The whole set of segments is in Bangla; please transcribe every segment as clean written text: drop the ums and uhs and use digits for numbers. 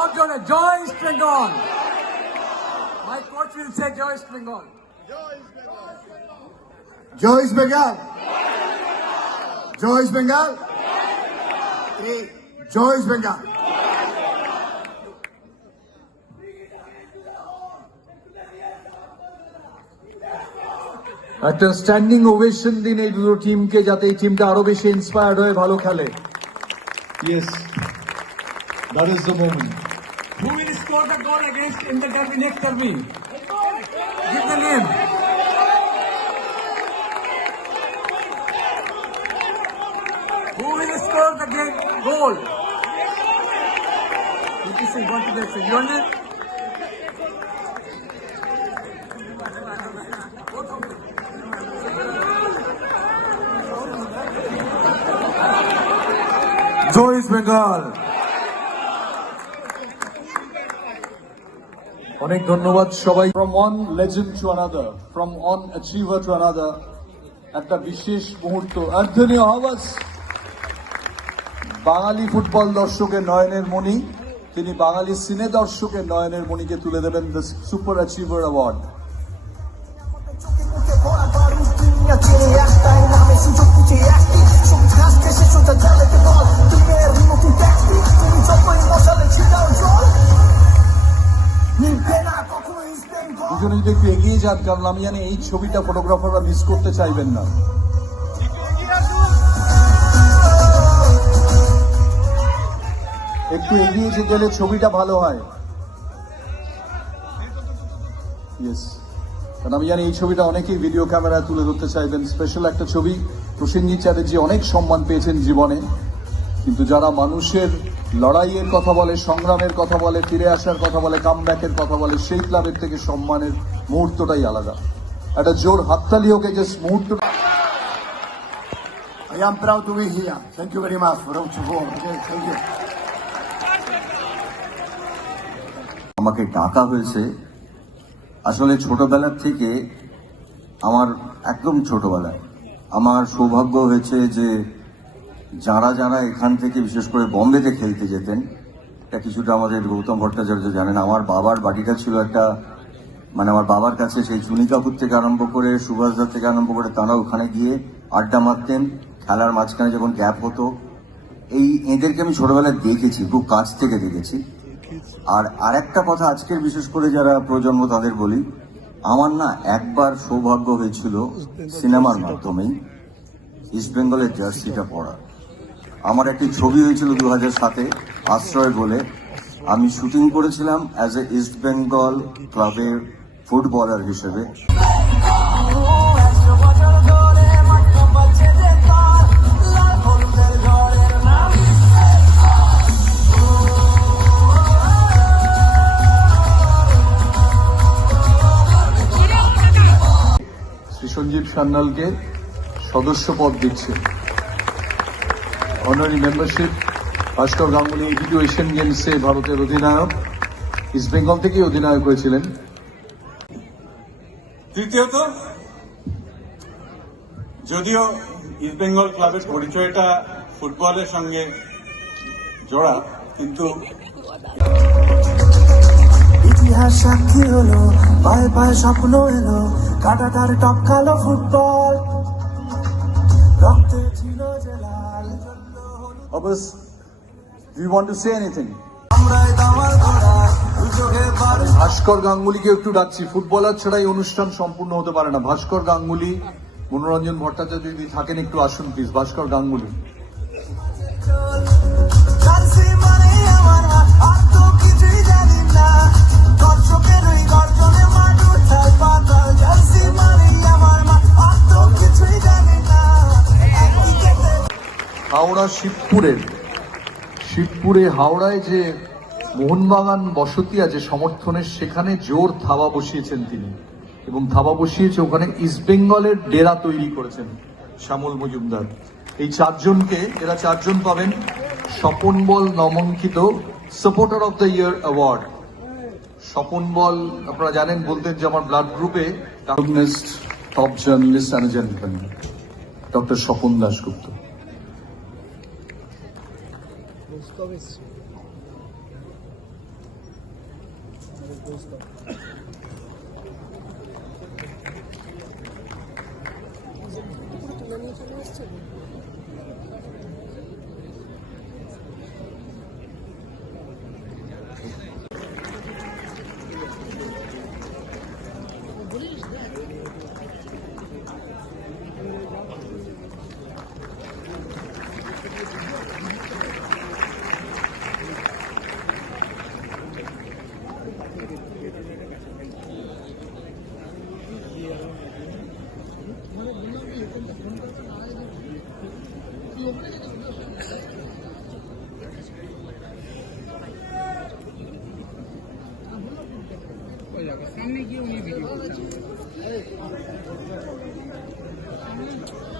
Joy East Bengal. My coach will say Joy East Bengal. Joy East Bengal. Joy East Bengal. Joy East Bengal. একটা স্ট্যান্ডিং ওভেশন দিন এই দুটো টিমকে, যাতে এই টিমটা আরো বেশি ইন্সপায়ার্ড হয়ে ভালো খেলে। Yes, that is the moment. Who will score the goal against in the derby, next derby? Give the name. Who will score the goal? This is what it is. Your name? Joy East Bengal. অনেক ধন্যবাদ সবাই। From one legend to another, from one achiever to another, একটা বিশেষ মুহূর্ত। অ্যান্থনি হাওয়াস বাঙালি ফুটবল দর্শকের নয়নের মণি, তিনি বাঙালি সিনে দর্শকের নয়নের মণিকে তুলে দেবেন দ্য সুপার অ্যাচিভার অ্যাওয়ার্ড। দুজনে যদি একটু এগিয়ে যান, কারণ আমি জানি এই ছবিটা ফটোগ্রাফাররা মিস করতে চাইবেন না। একটু এগিয়ে গেলে ছবিটা ভালো হয়। ইয়েস, কারণ আমি জানি এই ছবিটা অনেকেই ভিডিও ক্যামেরায় তুলে ধরতে চাইবেন। স্পেশাল একটা ছবি। প্রসেনজিৎ চ্যাটার্জি অনেক সম্মান পেয়েছেন জীবনে, কিন্তু যারা মানুষের লড়াইয়ের কথা বলে, সংগ্রামের কথা বলে, ফিরে আসার কথা বলে, কামব্যাকের কথা বলে, সেই ক্লাবের থেকে সম্মানের মুহূর্তটাই আলাদা। একটা জোর হাততালি হোক এই যে মুহূর্তটা। I am proud to be here. Thank you very much for all support. Okay, thank you. আমাকে ডাকা হয়েছে আসলে ছোটবেলার থেকে, আমার একদম ছোটবেলায় আমার সৌভাগ্য হয়েছে যে যারা যারা এখান থেকে বিশেষ করে বম্বেতে খেলতে যেতেন, এটা কিছুটা আমাদের গৌতম ভট্টাচার্য জানেন। আমার বাবার বাড়িটা ছিল একটা, মানে আমার বাবার কাছে সেই চুনি কাপুর থেকে আরম্ভ করে সুভাষদার থেকে আরম্ভ করে তারা ওখানে গিয়ে আড্ডা মারতেন। খেলার মাঝখানে যখন গ্যাপ হতো, এদেরকে আমি ছোটবেলায় দেখেছি, খুব কাছ থেকে দেখেছি। আর একটা কথা আজকের বিশেষ করে যারা প্রজন্ম তাদের বলি, আমার না একবার সৌভাগ্য হয়েছিল সিনেমার মাধ্যমেই ইস্ট বেঙ্গলের জার্সিটা পরা। আমার একটি ছবি হয়েছিল 2007-এ আশ্রয় বলে, আমি শুটিং করেছিলাম অ্যাজ এ ইস্ট বেঙ্গল ক্লাবের ফুটবলার হিসেবে। সঞ্জীব সান্যালকে সদস্য পদ দিচ্ছে, অনারি মেম্বারশিপ। ভাস্কর গাঙ্গুলি 82 এশিয়ান গেমসে ভারতের অধিনায়ক, ইস্ট বেঙ্গল থেকেই অধিনায়ক হয়েছিলেন। তৃতীয়ত, যদিও ইস্ট বেঙ্গল ক্লাবের পরিচয়টা ফুটবলের সঙ্গে জোড়া, কিন্তু ইতিহাস সাক্ষী হলো, পায়ে পায়ে স্বপ্ন এলো, কাটাতার টপকালো ফুটবল, রক্তে ছিল যে লাল। Abbas, do you want to say anything? ভাস্কর গাঙ্গুলিকে একটু ডাকছি। ফুটবলার ছাড়াই অনুষ্ঠান সম্পূর্ণ হতে পারে না। ভাস্কর গাঙ্গুলি, মনোরঞ্জন ভট্টাচার্য যদি থাকেন একটু আসুন প্লিজ। ভাস্কর গাঙ্গুলি। হাওড়া শিবপুরে হাওড়ায় যে মোহনবাগান বসতি আছে সমর্থনের, সেখানে জোর থাবা বসিয়েছেন তিনি, এবং থাবা বসিয়েছে ওখানে ইস্ট বেঙ্গলের ডেরা তৈরি করেছেন শ্যামল মজুমদার। এই এরা চারজন পাবেন স্বপন বল নামাঙ্কিত supporter of the year award. Swapan Bal আপনারা জানেন, বলতেন যে আমার ব্লাড গ্রুপে top journalist and gentleman doctor Swapan Dasgupta.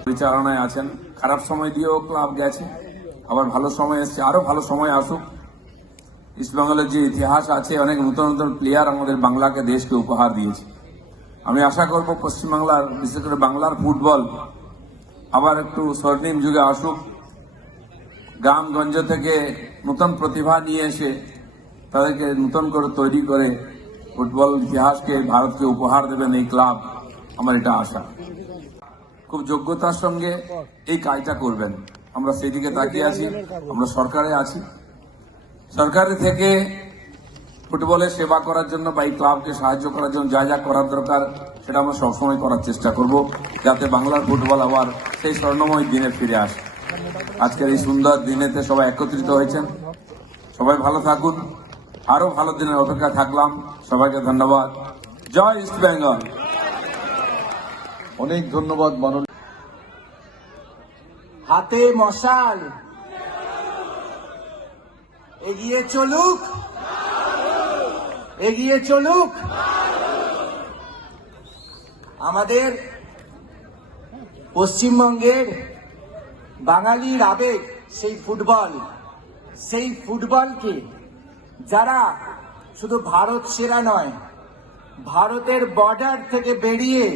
পরিচালনায় আছেন, খারাপ সময় দিয়েও ক্লাব গেছে, আবার ভালো সময় এসছে, আরো ভালো সময় আসুক। ইস্টবেঙ্গলের যে ইতিহাস আছে, অনেক নতুন নতুন প্লেয়ার আমাদের বাংলাকে, দেশকে উপহার দিয়েছে। আমি আশা করব পশ্চিমবাংলার, বিশেষ করে বাংলার ফুটবল আবার একটু স্বর্ণিম যুগে আসুক। গ্রামগঞ্জ থেকে নতুন প্রতিভা নিয়ে এসে তাদেরকে নতুন করে তৈরি করে ফুটবল ইতিহাসকে, ভারতকে উপহার দেবেন এই ক্লাব, আমার এটা আশা। খুব যোগ্যতার সঙ্গে এই কাজটা করবেন, আমরা সেই দিকে তাকিয়ে আছি। আমরা সরকারে আছি, সরকারের থেকে ফুটবলের সেবা করার জন্য বা এই ক্লাবকে সাহায্য করার জন্য যা যা করার দরকার সেটা আমরা সবসময় করার চেষ্টা করব, যাতে বাংলার ফুটবল আবার সেই স্বর্ণময় দিনে ফিরে আসে। আজকের এই সুন্দর দিনেতে সবাই একত্রিত হয়েছেন, সবাই ভালো থাকুন, আরো ভালো দিনের অপেক্ষা থাকলাম। সবাইকে ধন্যবাদ। জয় ইস্ট বেঙ্গল। অনেক ধন্যবাদ মাননীয়। হাতে মশাল, এগিয়ে চলুক, এগিয়ে চলুক আমাদের পশ্চিমবঙ্গের বাঙালির আবেগ, সেই ফুটবল। সেই ফুটবলকে যারা শুধু ভারত সেরা নয়, ভারতের বর্ডার থেকে বেরিয়ে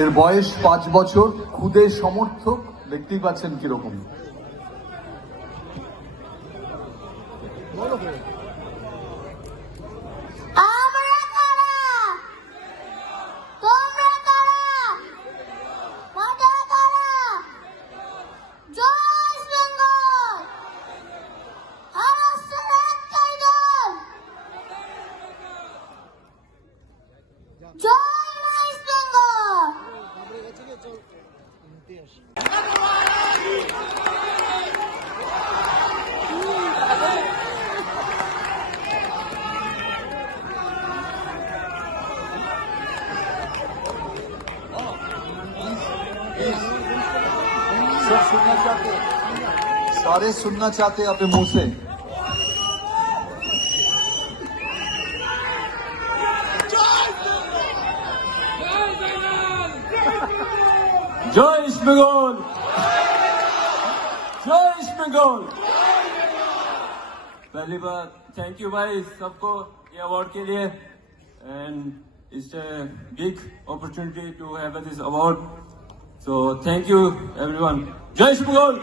এর বয়স 5 বছর, খুদে সমর্থক, দেখতেই পাচ্ছেন কিরকম। আমরা কারা, তোমরা কারা, মাথা কারা, জয় ইস্ট বেঙ্গল, আরাসের একটাই দল, জয় ইস্ট বেঙ্গল। सब सुनना चाहते, सारे सुनना चाहते अपने मुंह से। जय ईस्ट बंगाल, जय ईस्ट बंगाल। पहली बार थैंक यू भाई सबको ये अवार्ड के लिए, and it's a big opportunity to have this award, so thank you everyone. जय ईस्ट बंगाल।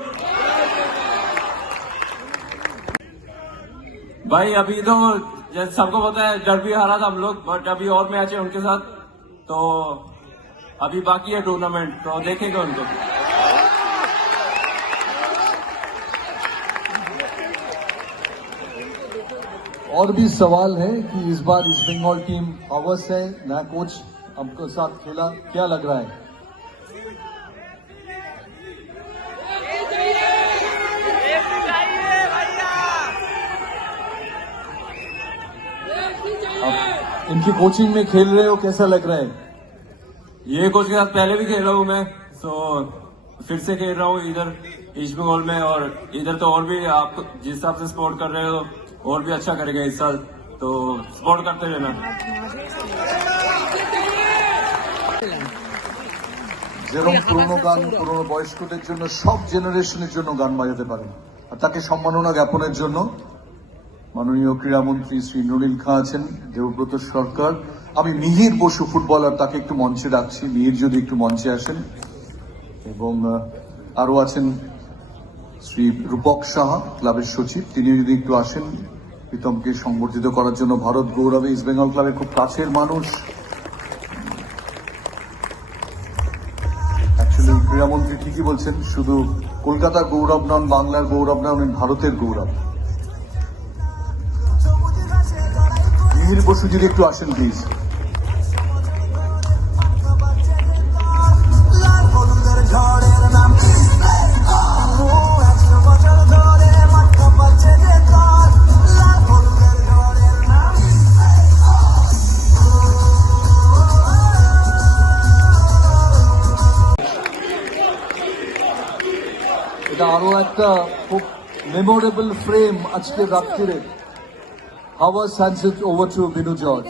भाई अभी तो जैसे सबको पता है डर्बी हारा था हम लोग, बट अभी और मैच है उनके साथ, तो अभी बाकी है टूर्नामेंट, तो देखेंगे उनको। और भी सवाल है कि इस बार ईस्ट बंगाल टीम हावस है, नया कोच आपके साथ खेला, क्या लग रहा है? आप इनकी कोचिंग में खेल रहे हो, कैसा लग रहा है? ये कोच के साथ पहले भी खेला हूँ मैं, तो फिर से खेल रहा हूँ इधर ईस्ट बंगाल में, और इधर तो और भी आप जिस हिसाब से सपोर्ट कर रहे हो और भी अच्छा करेगा इस साल, तो सपोर्ट करते रहना। যেরকম পুরোনো গান পুরোনো বয়স্কদের জন্য, সব জেনারেশনের জন্য গান বাজাতে পারেন, আর তাকে সম্মাননা জ্ঞাপনের জন্য মাননীয় ক্রীড়ামন্ত্রী শ্রী ইন্দ্রনীল খাঁ আছেন, দেবব্রত সরকার। আমি মিহির বসু ফুটবলার, তাকে একটু মঞ্চে ডাকছি, মিহির যদি একটু মঞ্চে আসেন, এবং আরো আছেন শ্রী রূপক সাহা ক্লাবের সচিব, তিনি যদি একটু আসেন প্রীতমকে সংবর্ধিত করার জন্য। ভারত গৌরবে ইস্ট বেঙ্গল ক্লাবের খুব কাছের মানুষ, অ্যাকচুয়ালি ক্রীড়ামন্ত্রী ঠিকই বলছেন, শুধু কলকাতার গৌরব নন, বাংলার গৌরব নন, ভারতের গৌরব। মিহির বসু যদি একটু আসেন প্লিজ। লাল হলুদের ঝড়ের নাম ও 100 বছর ধরে মাথা পাচ্ছে যে তোর লাল হলুদের ঝড়ের নাম এটা আরো একটা খুব মেমোরেবল ফ্রেম আজকে রাত্রিরে। Hours hands it over to Binu George.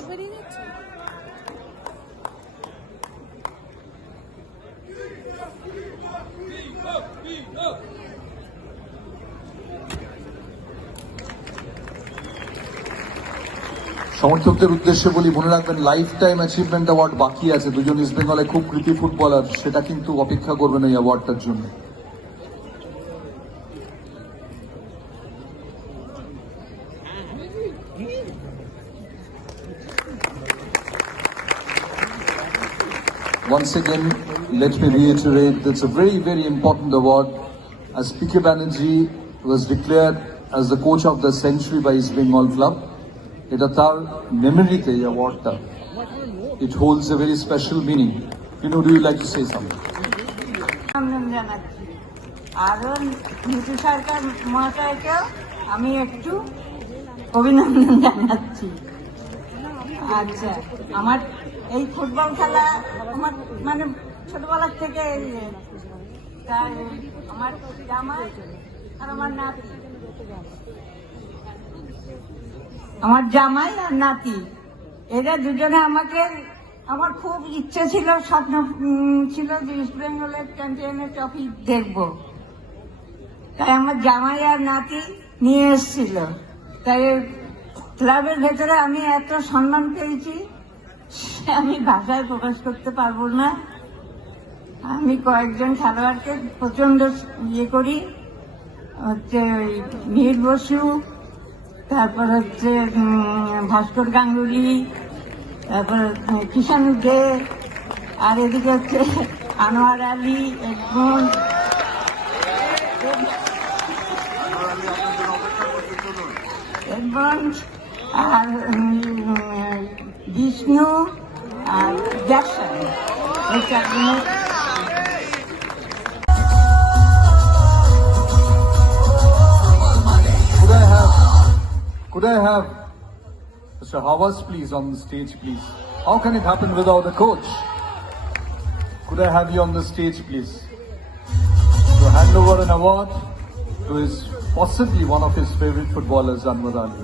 সমর্থকদের উদ্দেশ্যে বলি, মনে রাখবেন লাইফ টাইম অ্যাচিভমেন্ট অ্যাওয়ার্ড বাকি আছে। দুজন ইস্ট বেঙ্গলে খুব কৃতি ফুটবলার, সেটা কিন্তু অপেক্ষা করবেন এই অ্যাওয়ার্ডটার জন্য। Once again, let me reiterate, that's a very, very important award. As P.K. Banerjee was declared as the coach of the century by East Bengal Club, এটা তার মেমোরিতে এই অ্যাওয়ার্ডটা, it holds a very special meaning. You know, do you like to say something? অভিনন্দন জানাচ্ছি। আরও নীতি সরকার মহাশয়কেও আমি একটু অভিনন্দন জানাচ্ছি। আচ্ছা, আমার এই ফুটবল খেলা আমার মানে ছোটবেলার থেকে, তাই আমার জামাই আর আমার নাতি, আমার জামাই আর নাতি, এরা দুজনে আমাকে, আমার খুব ইচ্ছে ছিল, স্বপ্ন ছিল যে ইস্ট বেঙ্গলের চ্যাম্পিয়নের ট্রফি দেখব। তাই আমার জামাই আর নাতি নিয়ে এসেছিল। তাই ক্লাবের ভেতরে আমি এত সম্মান পেয়েছি, আমি ভাষায় প্রকাশ করতে পারবো না। আমি কয়েকজন খেলোয়াড়কে প্রচন্ড ইয়ে করি, হচ্ছে মিহির বসু, তারপর হচ্ছে ভাস্কর গাঙ্গুলি, তারপর কিষাণ দে, আর এদিকে হচ্ছে আনোয়ার আলী, এডমন্ড, আর বিষ্ণু, আর জ্যাকসন, এই চারজনের। Could I have Mr. Havas please on the stage, please? How can it happen without a coach? Could I have you on the stage, please? To hand over an award to his possibly one of his favorite footballers, Anwar Ali.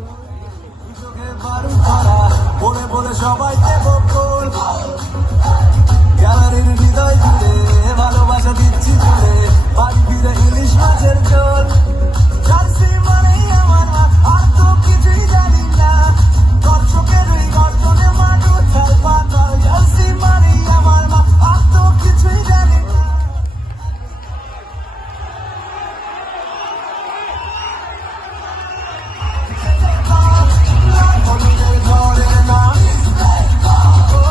বলে বলে সবাইকে বকল, গ্যালারির হৃদয় জুড়ে ভালোবাসা দিচ্ছি জুড়ে, বাড়ি ফিরে ইলিশ মাছের ঝোল। জার্সি মানেই আমার আর তো কিছুই জানি না, দর্শকের ওই গর্জনে মাঠ উথাল পাতাল। জার্সি মানেই আমার মা, আর তো কিছুই জানি না। হলুদের ঝড়ের নাম ও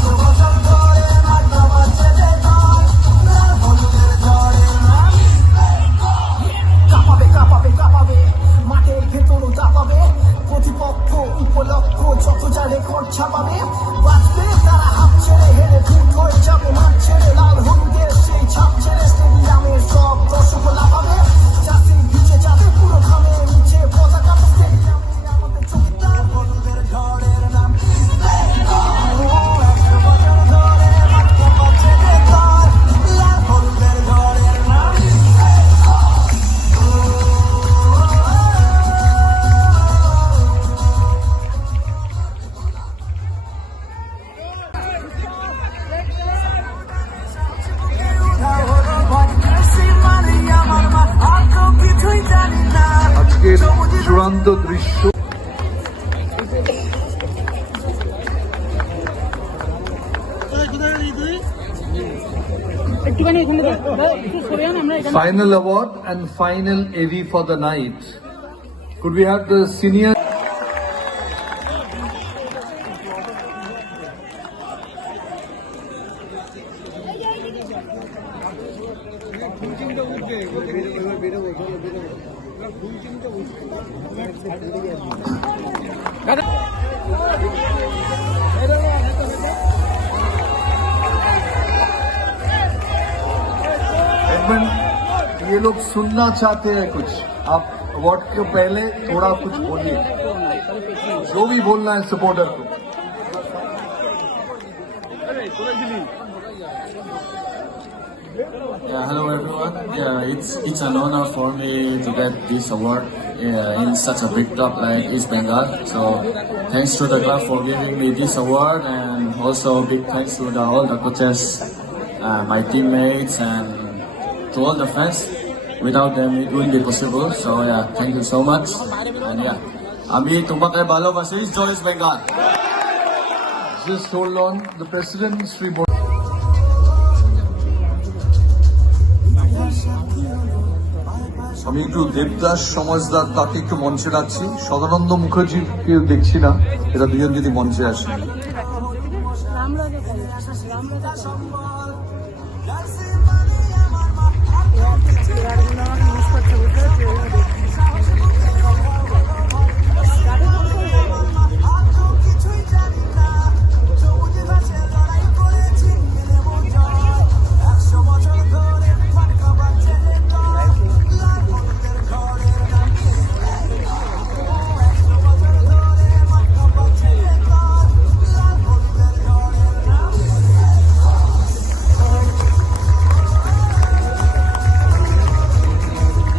100 বছর ধরে মাথা পাচ্ছে যে তোর লাল হলুদের ঝড়ের নাম। কাঁপাবে কাঁপাবে কাঁপাবে, মাঠের ভেতরও দাপাবে, প্রতিপক্ষ উপলক্ষ যত যা রেকর্ড ছাপাবে, বাঁচবে তারা হাত ছেড়ে হেরে ফিট হয়ে যাবে মাঠ ছেড়ে। লাল হলুদের সেই ছাপ ছেড়ে স্টেডিয়ামের সব দর্শক লাফাবে, জার্সি ভিজে যাবে পুরো ঘামে, নিচে পতাকা স্টেডিয়ামে আমাদের চোখে। লাল হলুদের ঝড়ের নাম ও 100 বছর ধরে মাথা পাচ্ছে যে তোর লাল হলুদের ঝড়ের নাম। আজকের চূড়ান্ত দৃশ্য। Final award and final AV for the night. Could we have the senior? Edmund, ये लोग सुनना चाहते हैं कुछ। आप अवार्ड के पहले थोड़ा कुछ बोलिए, जो भी बोलना है सपोर्टर को। Yeah, hello everyone. Yeah, it's an honor for me to get this award in such a big club like East Bengal. So thanks to the club for giving me this award, and also big thanks to all the coaches, my teammates, and to all the fans. Without them, it wouldn't be possible. So yeah, thank you so much. And yeah, আমি তোমাকে ভালোবাসি, জয় East Bengal. Just hold on. The President, Sri আমি একটু দেবদাস সমাজদার তাকে একটু মঞ্চে রাখছি। সদানন্দ মুখার্জিকে দেখছি না, এরা দুজন যদি মঞ্চে আসে।